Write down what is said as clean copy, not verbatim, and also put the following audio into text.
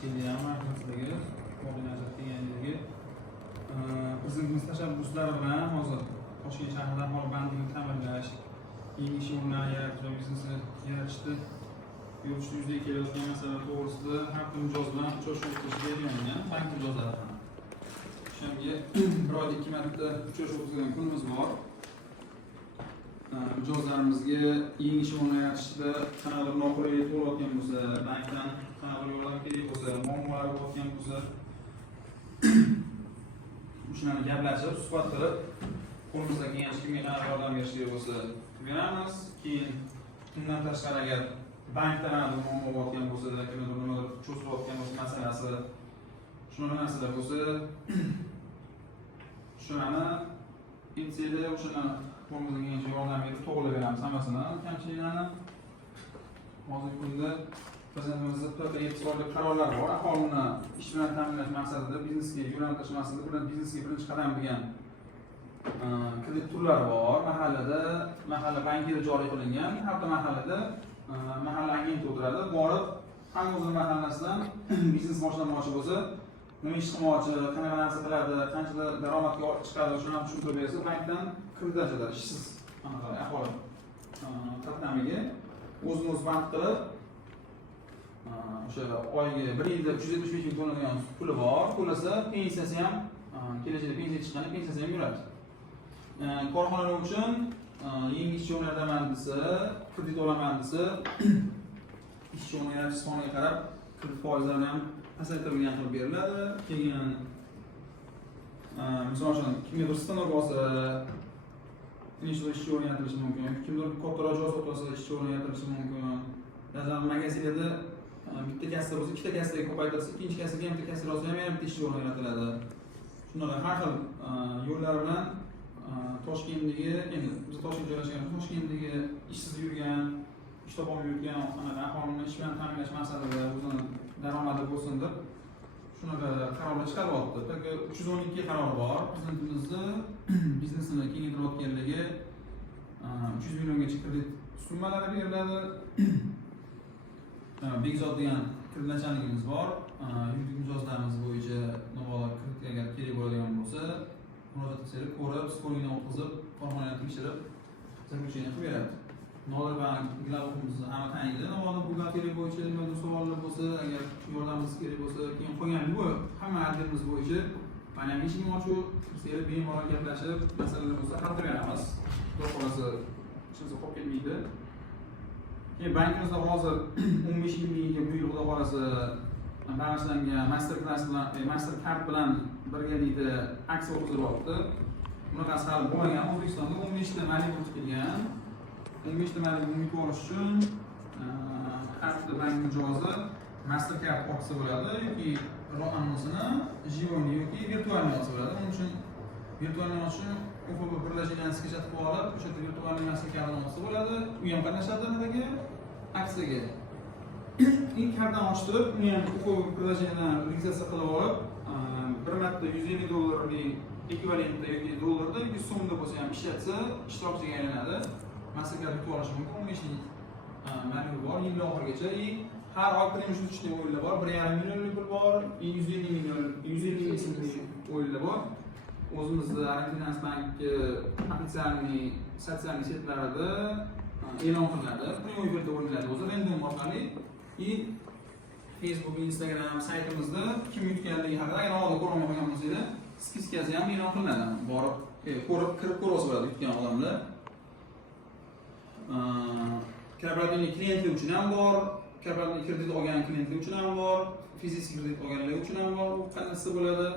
tashkiliy markazidagi koordinatsiya deganligi prezidentimiz tashabbuslari bilan hozir Toshkent shahrida aholi bandligini ta'minlash, yangi ish o'rinlarini yaratish va biznesni yaratishda yo'l tutishda yuzaga kelayotgan masalalar to'g'risida har kuni mijoz bilan uchrashuv o'tkazishga belgilangan bank mijozlari ham. O'shanga bir oyda 2 marta uchrashuv o'tkazgan kunimiz bor. Mijozlarimizga yangi ish o'rnini yaratishda qanaqadir noqulaylik tug'ilayotgan bo'lsa, bankdan qanaqadir yordam kerak bo'lsa, muammolar bo'layotgan bo'lsa, shularni gaplashib, suhbat qilib, qo'limizdan kelgancha kimga qanday yordam berish kerak bo'lsa, beramiz. Keyin undan tashqari agar bankdan muammo bo'layotgan bo'lsa, kimdir nimadir cho'zilayotgan bo'lsa, masalasi, shunaqa narsalar bo'lsa, shularni pensiyada o'shani qo'limizdan kelgancha yordam berib to'g'rilab beramiz hammasini, kamchiliklarni. Hozirgi kunda Prezidentimizda to'rtta e'tiborli qarorlar bor. Aholini ish bilan ta'minlash maqsadida biznesga yo'naltirish maqsadida bular biznesga birinchi qadam degan kredit turlari bor. Mahalla bankida joriy qilingan, hatto mahallada mahalla agenti o'tiradi. Borib, hamma o'zining mahallasidan biznes boshlamoqchi bo'lsa, nima ish qilmoqchi, qanaqa narsa qiladi, qancha daromadga olib chiqadi, shuni tushuntirib bersa, bankdan kredit ochadi, ishsiz aholi qatlamiga o'zini-o'zi band qilib, o'sha oyiga 1 yilda 375 ming to'lanadigan puli bor. To'lasa, pensiyasi ham kelajakda pensiya chiqqanda pensiyasi ham yuradi. Korxonalar uchun yangi ish o'rnataman desa, kredit olaman desa, ish o'rni yaratish soniga qarab kredit foizlarini ham pasaytirilgan qilib beriladi. Keyin misol uchun kimgadir stanok olsa, ish o'rni yaratilishi mumkin. Kimdir kattaroq joy sotib olsa, ish o'rni yaratilishi mumkin. Masalan, magazinda bitta kassir bo'lsa, ikkita kassirga ko'paytirsa, ikkinchi kassirga ham bitta kassir olsa ham bitta ish o'rni yaratiladi. Shunaqa har xil yo'llar bilan Toshkentdagi, endi biz Toshkentda joylashgan, Toshkentdagi ishsiz yurgan, ish topolmay yurgan aholini ish bilan ta'minlash maqsadida o'zini daromadi bo'lsin deb shunaqa qarorlar chiqaryapti. Taka 312 qaror bor. Prezidentimizda biznesini kengaytirayotganligi 300 milliongacha kredit summalari beriladi. Bekzod degan kreditlanishligimiz bor. Yuridik mijozlarimiz bo'yicha navola kredit agar kerak bo'ladigan bo'lsa, murojaat qilib, ko'rib, skoringni o'tkazib, korxonalarni tekshirib, zaruratini qilib beradi. Nodir bank glavamizni hamma taniydi. Navola buxgalteriya bo'yicha nimadir savollar bo'lsa, agar yordamimiz kerak bo'lsa, keyin qolgan bu hamma adresimiz bo'yicha mana bu ishni ochib, sizlar bemalol gaplashib, masalalar bo'lsa hal qilib beramiz. Xudo xolasa, ishimiz qolib ketmaydi. Bankimizda hozir 15 yilligiga bu yil xudo xolasa bag'ishlangan Mastercard bilan birgalikda aksiya o'tkazilyapti. Bunaqasi hali bo'lmagan. O'zbekistonda 15 ta Malibu chiqilgan. 15 ta Malibu yutib olish uchun har bitta bank mijozi Mastercard olsa bo'ladi yoki ro'amosini, Jivoni yoki virtualni olsa bo'ladi. Uning uchun virtualni olish uchun UFB birlashganini skechlatib olib, o'sha yerda virtualni Mastercardni olsa bo'ladi. U ham qatnashadi nimadaga? Aksiyaga. İlk kartdan ochtirib, uni ham UFB birlashganidan registratsiya qilib olib, bir marta $150 ekvivalentda yoki dollarda yoki so'mda bo'lsa ham ishlatsa, ishtirokchiga aylanadi. Mastercard yutib olishi mumkin. 15 yil Malibu bor, yil oxirigacha. Har oy premyum tutishning o'yinlar bor. 1,5 millionlik pul bor, 150 ming so'mlik o'yinlar bor. O'zimizda Argentina Bank ofitsialniy sotsial saytlarida e'lon qilinadi. Premyum oferta o'yinlari o'zi random orqali Facebook, Instagram saytimizda kim yutganligi haqida agar oldin ko'rolmagan bo'lsangiz, spiskasi ham e'lon qilinadi. Borib, ko'rib kirib ko'rsa bo'ladi yutgan odamlar. Korporativ klientlar uchun ham bor, korporativ kredit olgan klientlar uchun ham bor, fizik kredit olganlar uchun ham bor, qanaqasi bo'ladi.